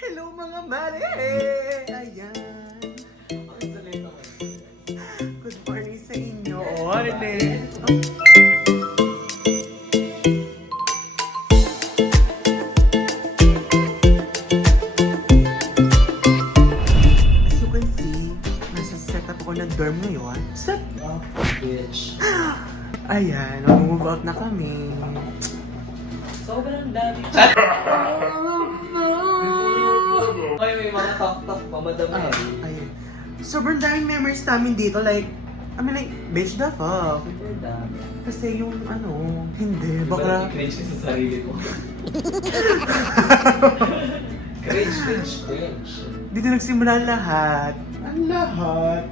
Hello mga mare! Ayan. Good morning sa inyo. Orne. As you can see, nasa setup ako ng dorm ngayon. Set up, bitch. Ayan, mag-move out na kami. Sobrang dami. Ay, may mga talk-talk pa, madami. Ayun. Sobrang daming memories namin dito. Like, bitch the fuck. Super dami. Kasi yung hindi. Diba Baka... cringe ka sa sarili mo? Cringe. Dito nagsimula ang lahat. Ang lahat.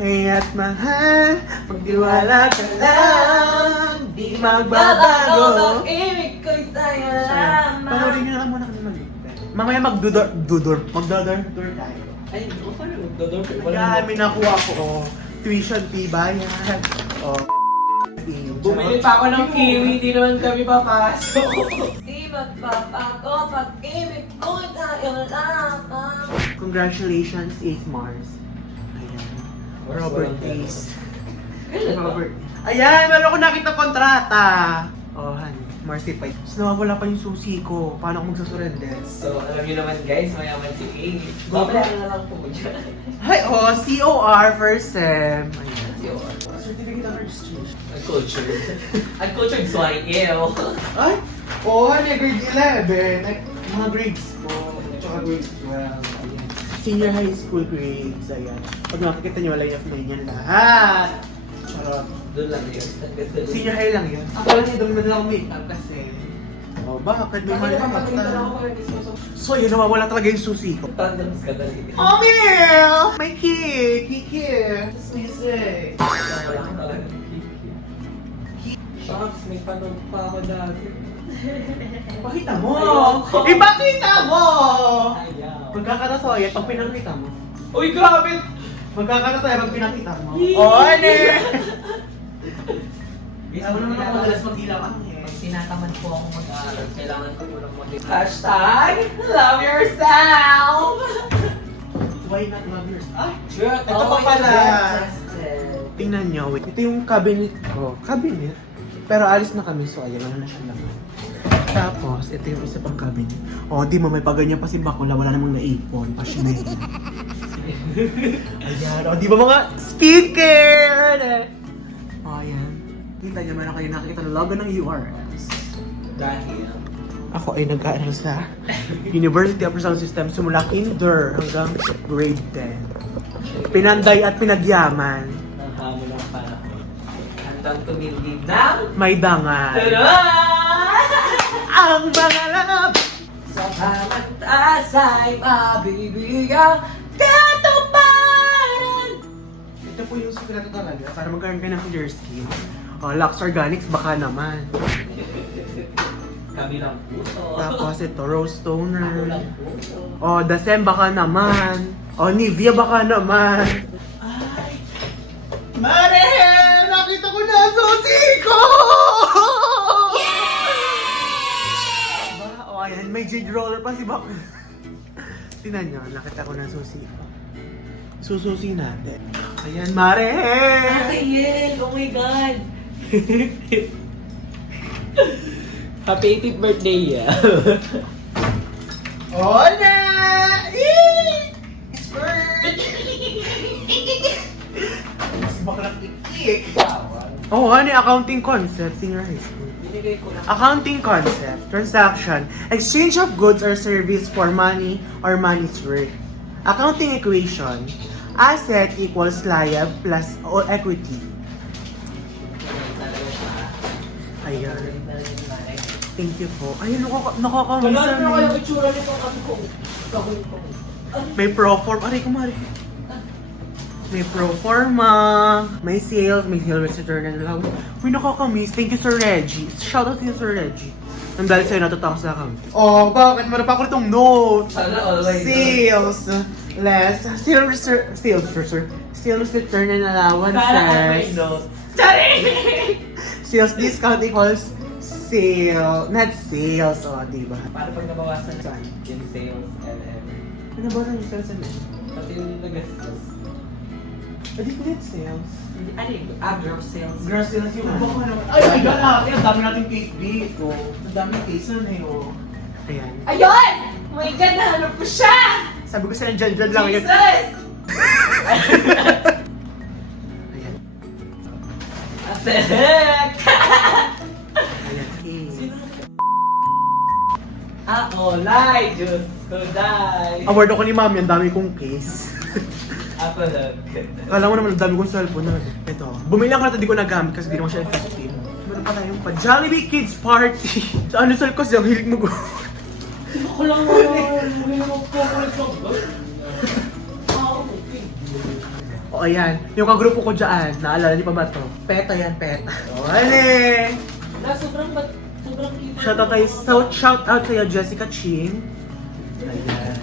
Kaya't mahal, magtiwala ka lang, di magbabago. Ibig ko'y tayo lamang. Panoodin nyo na lang muna kami mag-ligpet. Mamaya magdodor tayo. Ay, okay. Magdodor. Kaya nakuha ko, tuition fee, bayan. Bumili pa ako ng kiwi, di naman kami papasok. Di magpapago, pag-ibig ko'y tayo lamang. Congratulations, 8th Mars. Ayan. Robert Ace. Robert. Ayan, meron ko nakita kontrata. Oh, honey. Marsified. So, nawawala pa yung susi ko. Paano ako magsasurrender? So, alam niyo naman guys, mayaman si A. Babala na lang po dyan. Hi, COR first sem. Ayan. COR. Certificate of registration. Uncultured swine, ew. Ay! Honey, grade 11. Like, mga grades ko. Tsaka grade 12. Ayan. Senior high school grades. Ayan. Pag makikita nyo, line of 9 yan lahat. Charot. Doon lang yun. Senior high lang yun. Ako lang yung naman lang makeup kasi. Oh, bakit? May mali ka So, yun, nawawala talaga yung susi ko. Tandems ka dali. Oh, Mel! My kid! Kiki! Sisig! Wala ka talaga. Shucks, may panood pa ako dati. Pakita mo! Ayoko. Ipakita mo! Ayaw. Magkakatatoy pag pinakita mo. Uy, grabe! Magkakatatoy pag pinakita mo. Yee! Oh, ano? Ako naman ako madalas magdilaw ang Pag tinatamad po ako mag-aaral, kailangan ko munang Hashtag, love yourself! Why not love yourself? Ah! Sure, Ito pa pala. Tingnan nyo, wait. Ito yung cabinet ko. Cabinet? Pero alis na kami, so ayan, wala na siya naman. Tapos, ito yung isa pang cabinet. O, di mo, may paganyan pa si Bakula, wala namang naipon. Passionate. Ayan, o, di ba mga skincare? O, ayan. Kita nyo, meron kayo nakikita ng logo ng URLs. Dahil, Ako ay nag-aaral sa University of Rizal System simula kinder hanggang grade 10. Pinanday at pinagyaman. nahamo lang para handang tumilid ng May dangal. Ang mga love! Sa pamantas ay mabibigyan katuparan. Ito po yung sikreto talaga para magkaroon ka ng clear skin. O, Lux Organics baka naman. kami lang puso. Tapos ito, Rose Ako Toner. lang puso. O, Dasem baka naman. O, Nivea baka naman. Ay! Mare! Nakita ko na ang susi ko! O, ayan, may jade roller pa si Bak. Tingnan nyo, nakita ko na ang susi ko. Sususi natin. Ayan, Mare! Ariel, oh my God. Happy 18th birthday, yeah. Hola! It's Si baklang ikik. Oh, ano yung accounting concept? Senior high school. Binigay ko na. Accounting concept, transaction, exchange of goods or service for money or money's worth. Accounting equation, asset equals liab plus or equity. Ayan. Thank you po. Ayun, nakakamiss Wala na kayo na. itsura nito kasi ko. May proforma. Aray, kumari. May proforma. May sales. May sales return na lang. Uy, nakakamiss. Thank you, Sir Reggie. Shoutout to you, Sir Reggie. Nang dahil sa'yo natatakas sa account. Oh, bakit? Meron pa ako itong notes. Sana always. Sales. Less. Sales return and allowances. Sana may notes. Sorry! Sales discount equals sale. Not sales, o, diba? Paano pag nabawasan yung sales, MNL? Ano ba yung sales ano? Pati yung nagastos. Pwede ko net sales. Ano yung gross sales? Gross sales yung bako naman. Ay, my God, ate, ang dami nating case dito. Ang daming case na eh, Ayan. Ayun! Oh my God, nahanap ko siya! Sabi ko sila dyan lang yun. Jesus! Ayan. Atek! Ayan, case. Ako, lai, Diyos ko, die. Award ako ni Mami, ang dami kong case. Ako lang. Alam mo naman, ang dami kong cellphone na. Ito, bumili ako na ito, di ko nagamit kasi di naman siya effective. Meron pa tayong pa Jollibee Kids Party. Sa ano sal ko siya, hilig mo go. Ako lang naman. Hindi naman po ako O ayan, yung kagrupo ko dyan, naalala niyo pa ba ito? Peta yan, peta. O ane! Sobrang cute. Shout out sa'yo, Jessica Ching. Ayan.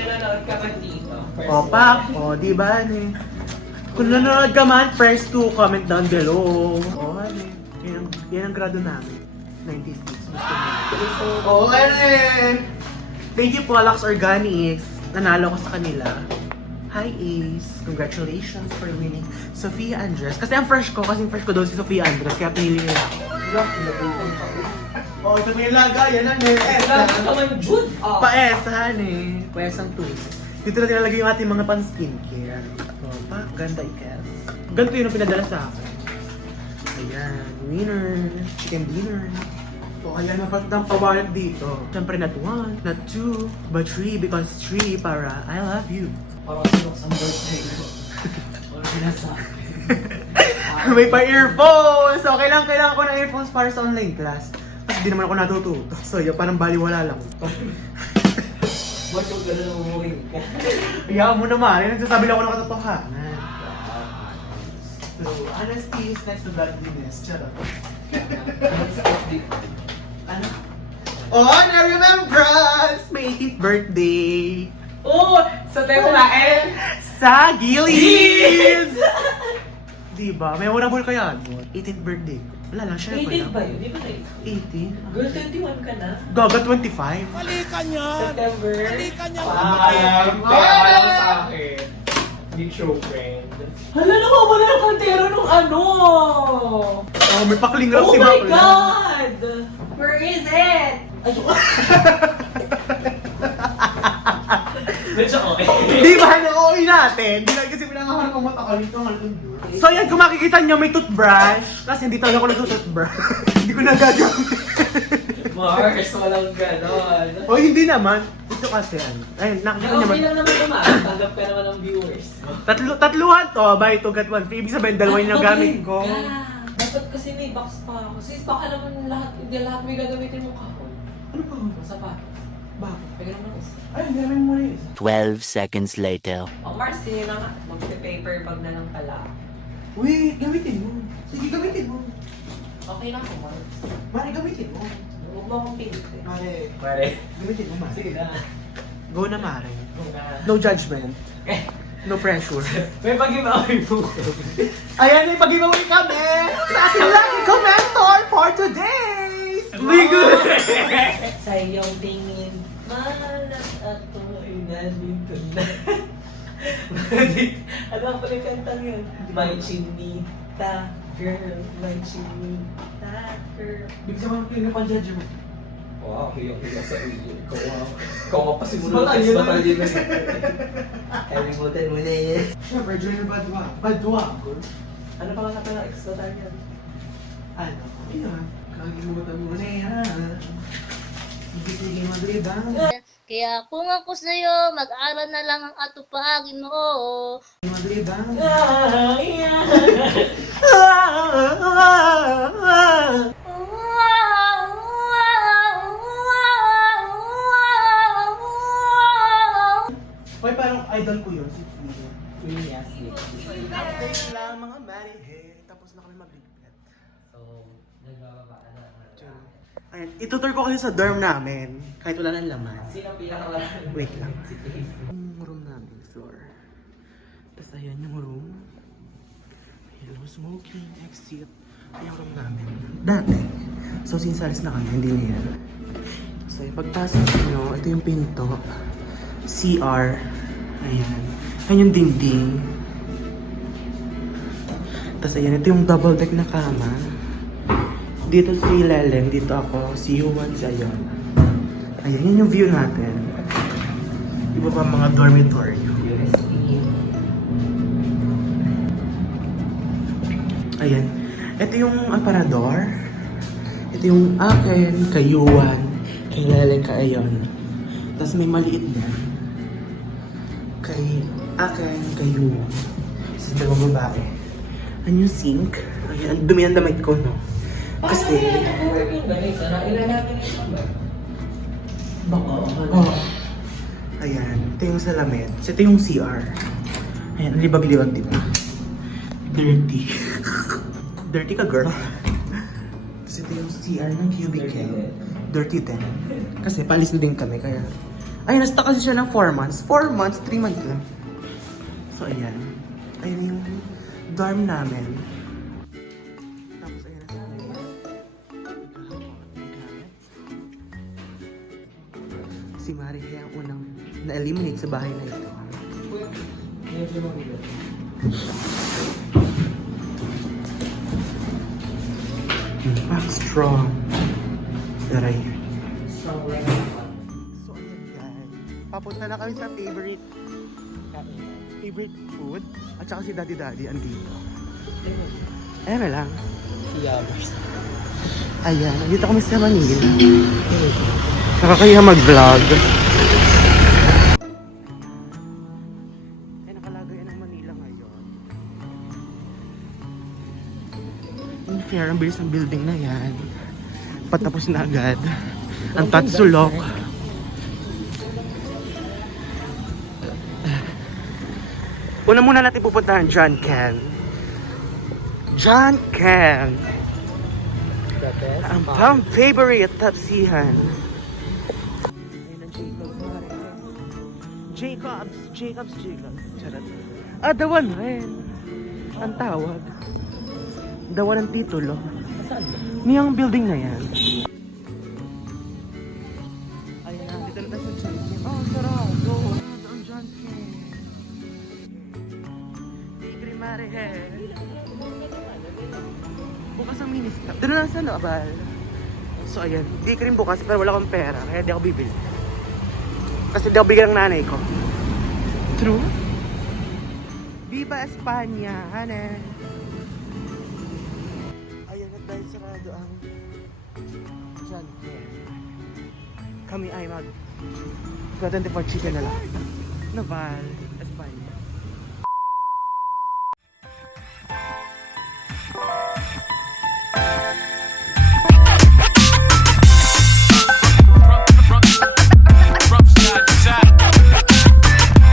Nanonood ka man dito. O pak, o di ba ane? Kung nanonood ka man, press to comment down below. O ane, yan ang grado namin. 96. O ane! Thank you po, Lux Organics. Nanalo ko sa kanila. Hi Ace! Congratulations for winning Sofia Andres. Kasi ang fresh ko daw si Sofia Andres, kaya pinili nila ako. Oh, ito na yung lagayan na Grabe ka man, Jude. Paesahan eh. Paesang tools. Dito na tinalagay yung ating mga pan-skincare. Oh, pa, ganda ikas. Ganito yun ang pinadala sa akin. Ayan, winner. Chicken dinner. O kaya napatang pawalag dito. Siyempre not 1, not 2, but 3 because 3 para I love you. Parang sinok sa birthday ko. Wala sinasabi. May pa-earphones! So, kailangan ko ng earphones para sa online class. Kasi di naman ako natututo. So, yun, parang baliwala lang. Ba't yung gano'n ang umuwi ka? Iyaan mo naman. Nagsasabi lang ako ng katotohanan. So, honesty is next to godliness. Charot. Ano? Oh, na remembrance! May 18th birthday! Oo! Sa tayo kumain! Sa Gillies! Diba? Memorable kaya? 18th birthday. Wala lang, share ko 18 lang. ba yun? Di ba na 18? Girl, 21 ka na. Gaga 25? September. Alam ko sa akin. Hindi show friend. Hala, nawawala yung kantero nung ano! Oh, may pakling rap Oh si my Bakla. God! Where is it? Medyo okay. Di ba na-OI natin? Di na kasi pinangaharap ang mata ko nito. So yan, kung makikita nyo may toothbrush. Kasi hindi talaga ako nag-toothbrush. Hindi ko nagagamit. Mars, walang ganon. O hindi naman. Ito kasi ano. Ayun, nakikita nyo Okay naman. lang naman kumain. Tanggap ka naman ng viewers. Tatluhan to, buy to get one free. Ibig sabihin, dalawa yung nagamit ko. Dapat kasi may box pa ako. Sis, baka naman hindi lahat may gagamitin mo kahon. Ano pa? Sapatos. Bakit? Pwede naman isa. Ay, hindi naman mo rin. 12 seconds later. O Mars, yun na nga. Mag-paper bag na lang pala. Wait, gamitin mo. Sige, gamitin mo. Okay lang po, Mars. Mare, gamitin mo. Huwag mo akong pilit eh. Mare, Pare. gamitin mo, Mare. Sige na. Go na, Mare. Kung na. No judgment. No pressure. May pag-giveaway po. Ayan, may pag-giveaway kami sa ating lucky commentor for today! We good! Sa iyong tingin, malas at tuloy na dito na. Ano pala yung kantang yun? My chinita girl, my chinita girl. Bigyan mo kayo ng pang-judge mo. Wow, hiyang-hiya sa iyo. Ikaw nga pa simula ng batalyon na ito. Kalimutan mo na yan. Siyempre, Junior Badwa. Badwa. Ano pa nga ng extra time yan? Ano? Ayun. Kalimutan mo na yan. Hindi mo libang. Kaya kung ako sa'yo, mag-aral na lang ang atupagin mo. Maglibang. Hoy, parang idol ko yun, si Queen. Yes, yes. Update lang mga manihe. Tapos na kami mag-ligpit. So, nagbababa na. Ayan, itutur ko kayo sa dorm namin. Kahit wala nang laman. Sino pinaka Wait lang. Si Dave. Yung room namin, floor. Tapos ayan yung room. Hello, smoking, exit. yung room namin. Dati. So, since alis na kami, hindi na yan. So, yung pagpasok nyo, ito yung pinto. CR. Ayan. Ayan yung dingding. Tapos ayan, ito yung double deck na kama. Dito si Lelen, dito ako. Si Yuan, si Ayon. Ayan, yun yung view natin. Iba pa mga dormitory. Ayan. Ito yung aparador. Ito yung akin, kay Yuan, kay Lelen, kay Ayon. Tapos may maliit din. Kay akin, kay Yuan. Sa dalawang babae. Ano yung sink? Ayan, ang dumi ang damit ko, no? Kasi... Oh. Ayan, ito yung salamin. So, ito yung CR. Ayan, libag-libag, di ba? Dirty. Dirty ka, girl. Tapos ito yung CR ng cubicle. Dirty din. Kasi palis na din kami, kaya... Ay, nasta kasi siya ng 4 months. 4 months, 3 months lang. So, ayan. Ayan yung dorm namin. Tapos, ayan. Si Marihe ang unang na-eliminate sa bahay na ito. Pack strong. Taray. So, ayan guys. Papunta na kami sa favorite food. At saka si Daddy andito. Ayan na lang. Ayan, nandito kami sa Manila. Nakakaya mag-vlog. Ay, nakalagay ng Manila ngayon. In fair, ang bilis ng building na yan. Patapos na agad. Ang tatsulok. Una muna natin pupuntahan John Ken. John Ken. Ang pang favorite tapsihan. Ayun ang Jacobs. Charot. Ah, dawan rin. Ang tawag. Dawan ang titulo. Saan? Niyang building na yan. Ayun na, dito na tayo sa John Ken. Oh, sarado. Ang John Ken. Tigre Marehe. Bukas ang mini-stop. Doon na sa Nobal. So ayan, di ka rin bukas pero wala akong pera. Kaya di ako bibili. Kasi di ako bigyan ng nanay ko. True? Viva Espanya, hane. Ayan at dahil sarado ang John Ken. Kami ay mag 24 chicken na lang. Nobal.